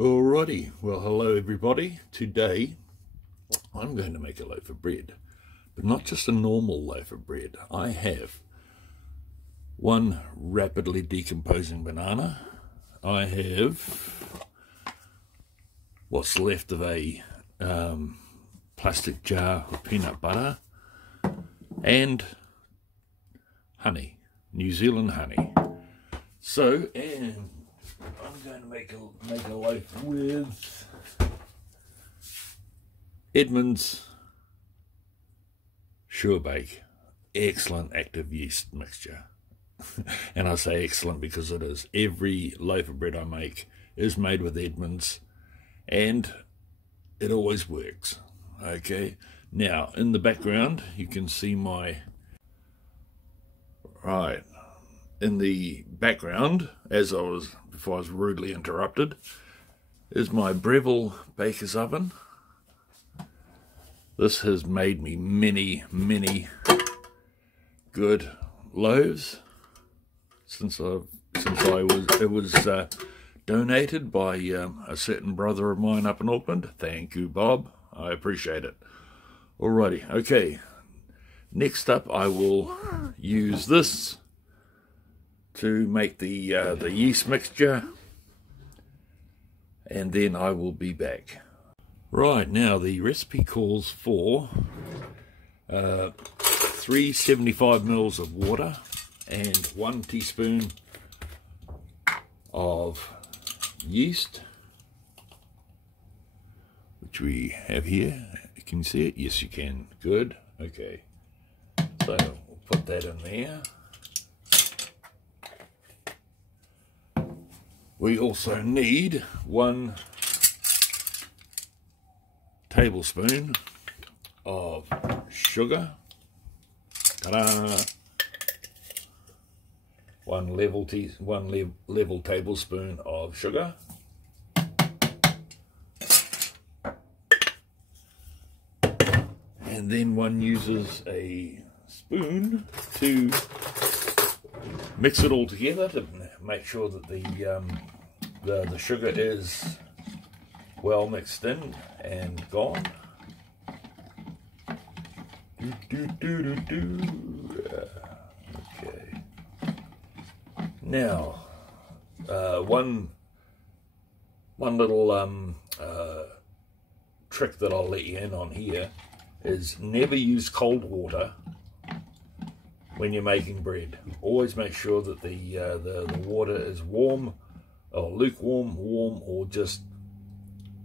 Alrighty, well hello everybody. Today I'm going to make a loaf of bread, but not just a normal loaf of bread. I have one rapidly decomposing banana. I have what's left of a plastic jar of peanut butter and honey, New Zealand honey. So, and I'm going to make a loaf with Edmund's Sure Bake excellent active yeast mixture. And I say excellent because it is. Every loaf of bread I make is made with Edmund's, and it always works. Okay, now in the background you can see in the background, before I was rudely interrupted, is my Breville baker's oven. This has made me many good loaves since it was donated by a certain brother of mine up in Auckland. Thank you, Bob. I appreciate it. Alrighty, okay. Next up, I will use this to make the yeast mixture, and then I will be back. Right, now the recipe calls for 375 mils of water and 1 teaspoon of yeast, which we have here. Can you see it? Yes, you can. Good. Okay. So we'll put that in there. We also need 1 tablespoon of sugar. Ta-da! 1 level tablespoon of sugar. And then one uses a spoon to mix it all together to make sure that the sugar is well mixed in and gone. Okay. Now, one little trick that I'll let you in on here is never use cold water when you're making bread. Always make sure that the water is warm, or lukewarm, warm, or just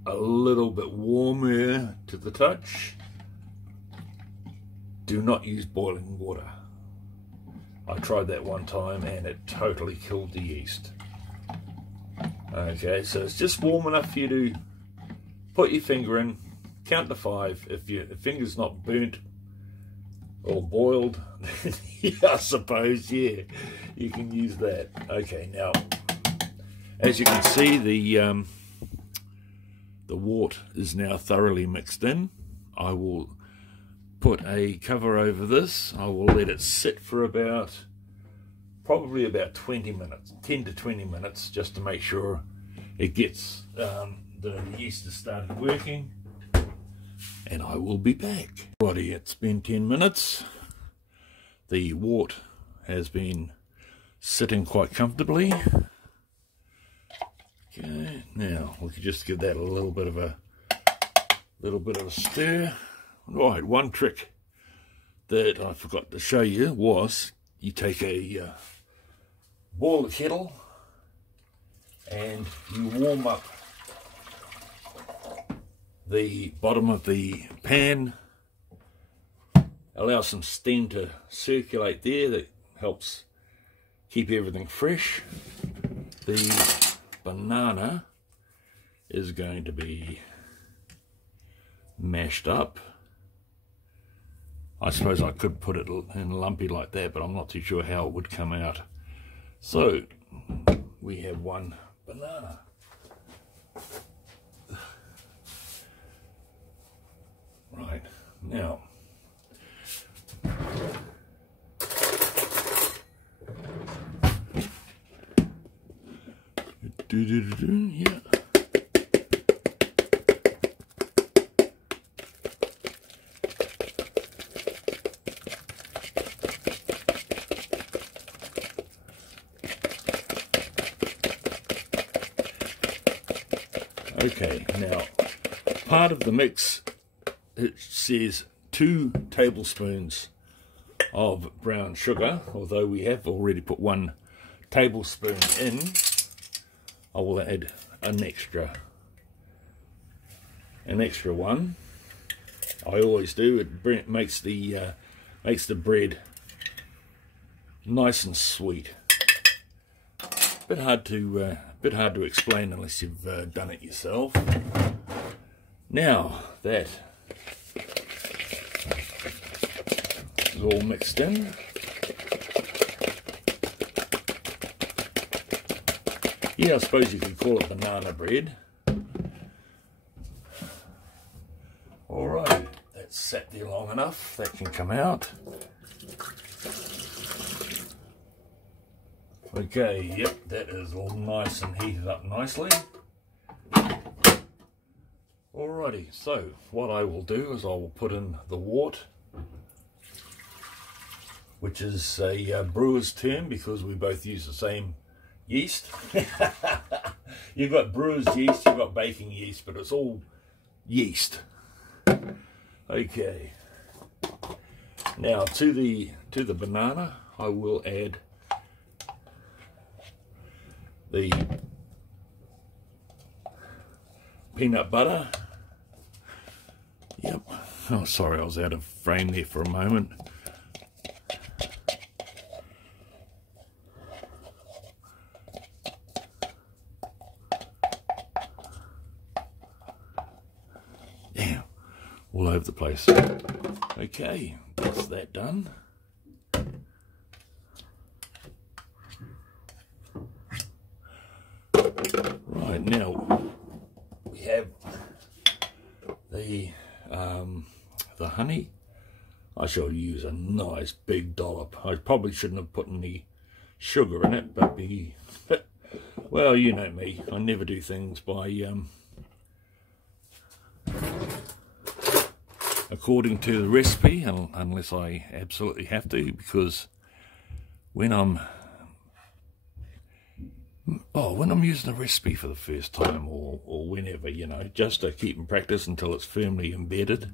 a little bit warmer to the touch. Do not use boiling water. I tried that one time and it totally killed the yeast. Okay, so it's just warm enough for you to put your finger in, count to 5. If your finger's not burnt or boiled, yeah, I suppose, yeah, you can use that. Okay, now, as you can see, the wort is now thoroughly mixed in. I will put a cover over this. I will let it sit for probably about 20 minutes, 10 to 20 minutes, just to make sure it gets, the yeast has started working. And I will be back. Righty, it's been 10 minutes. The wort has been sitting quite comfortably. Okay, now we can just give that a little bit of a stir. Right, one trick that I forgot to show you was you take a boil the kettle and you warm up the bottom of the pan, allow some steam to circulate there. That helps keep everything fresh. The banana is going to be mashed up. I suppose I could put it in lumpy like that, but I'm not too sure how it would come out. So we have 1 banana. Right, now Yeah. Okay, now part of the mix, it says 2 tablespoons of brown sugar, although we have already put 1 tablespoon in. I will add an extra one. I always do. It makes the bread nice and sweet. Bit hard to explain unless you've done it yourself. Now that is all mixed in, yeah, I suppose you could call it banana bread. Alright, that's sat there long enough. That can come out. Okay, yep, that is all nice and heated up nicely. Alrighty, so what I will do is I will put in the wort, which is a brewer's term because we both use the same yeast. You've got brewer's yeast, you've got baking yeast, but it's all yeast. Okay. Now to the banana, I will add the peanut butter. Yep. Oh, sorry, I was out of frame there for a moment. Yeah, all over the place. Okay, that's that done. Right, now we have the honey. I shall use a nice big dollop. I probably shouldn't have put any sugar in it, but well, you know me, I never do things by according to the recipe unless I absolutely have to, because when I'm using a recipe for the first time or whenever, you know, just to keep in practice until it's firmly embedded.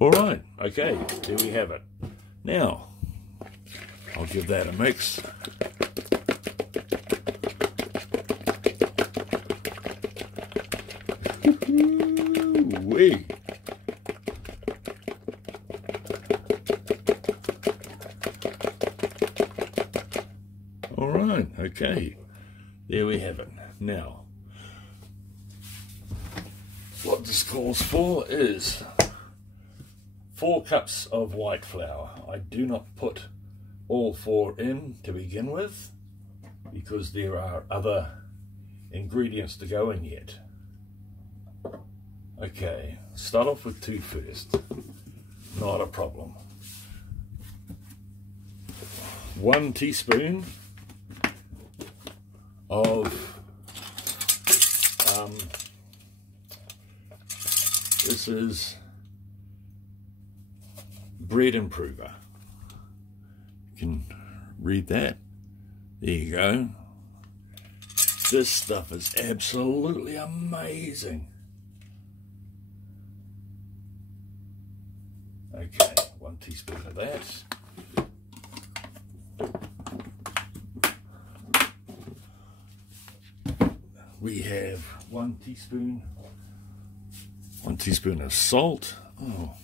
Alright, okay, there we have it. Now, I'll give that a mix. Wee. Alright, okay, there we have it. Now, what this calls for is 4 cups of white flour. I do not put all 4 in to begin with because there are other ingredients to go in yet. Okay, start off with 2 first. Not a problem. 1 teaspoon of this is bread improver. You can read that. There you go. This stuff is absolutely amazing. Okay, 1 teaspoon of that. We have 1 teaspoon of salt. Oh,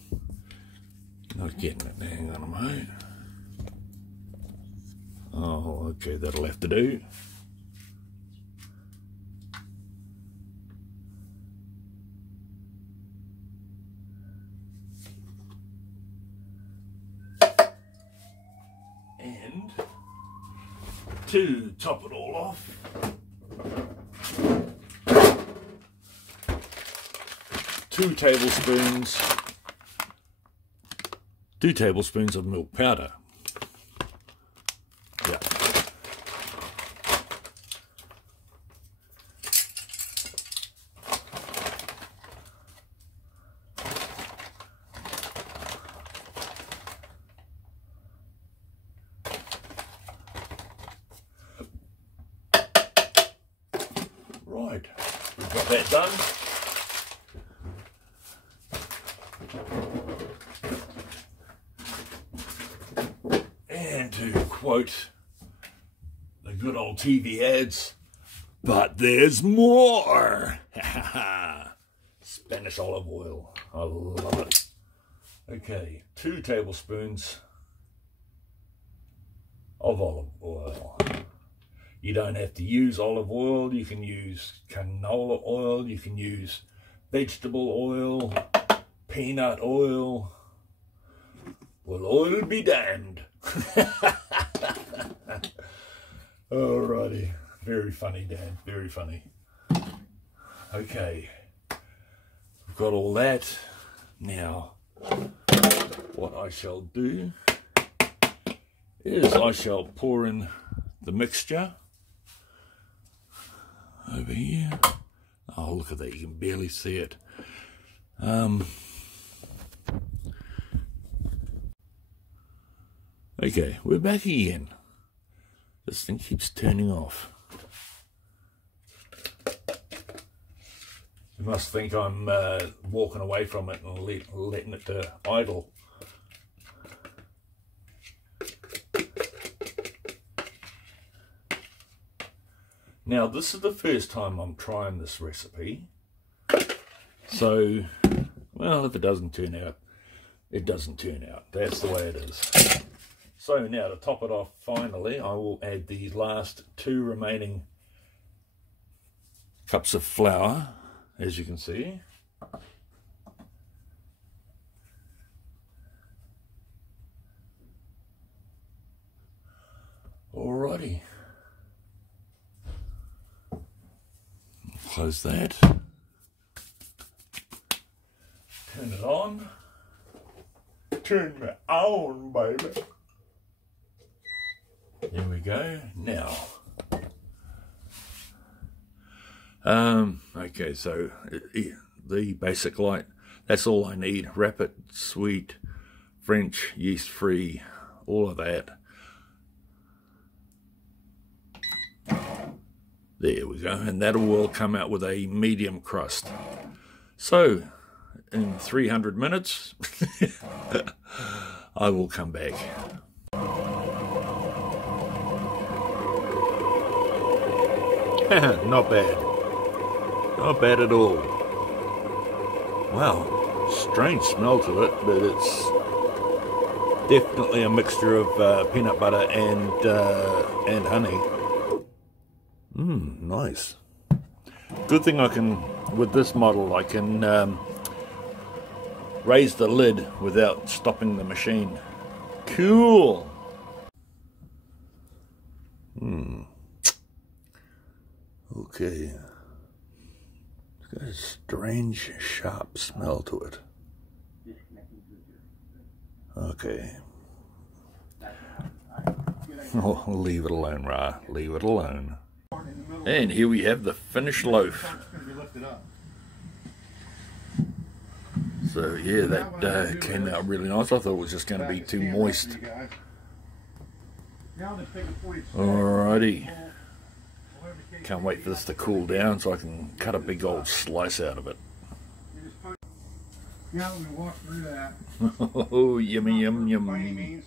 not getting it. Hang on a moment. Oh, okay, that'll have to do. And to top it all off, two tablespoons of milk powder. Yeah. Right, we've got that done. And to quote the good old TV ads, but there's more. Spanish olive oil. I love it. Okay, 2 tablespoons of olive oil. You don't have to use olive oil. You can use canola oil. You can use vegetable oil, peanut oil. Well, oil be damned. Alrighty. Very funny, Dad. Very funny. Okay. We've got all that. Now, what I shall do is I shall pour in the mixture over here. Oh, look at that. You can barely see it. Okay, we're back again. This thing keeps turning off. You must think I'm walking away from it and letting it idle. Now, this is the first time I'm trying this recipe. So, well, if it doesn't turn out, it doesn't turn out. That's the way it is. So now to top it off, finally, I will add the last 2 remaining cups of flour, as you can see. Alrighty. Close that. Turn it on. Turn me on, baby. There we go. Now, okay, so the basic light, that's all I need. Rapid, sweet, French, yeast-free, all of that. There we go, and that will come out with a medium crust. So, in 300 minutes, I will come back. Not bad. Not bad at all. Wow, strange smell to it, but it's definitely a mixture of peanut butter and honey. Nice. Good thing I can, with this model, I can raise the lid without stopping the machine. Cool. Okay. It's got a strange, sharp smell to it. Okay. Oh, leave it alone, Ra. Leave it alone. And here we have the finished loaf. So yeah, that came out really nice. I thought it was just going to be too moist. Alrighty. Can't wait for this to cool down so I can cut a big old slice out of it. Oh, yummy, yum, yum.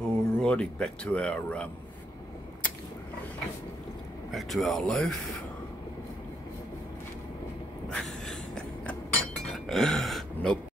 Alrighty, back to our loaf. Nope.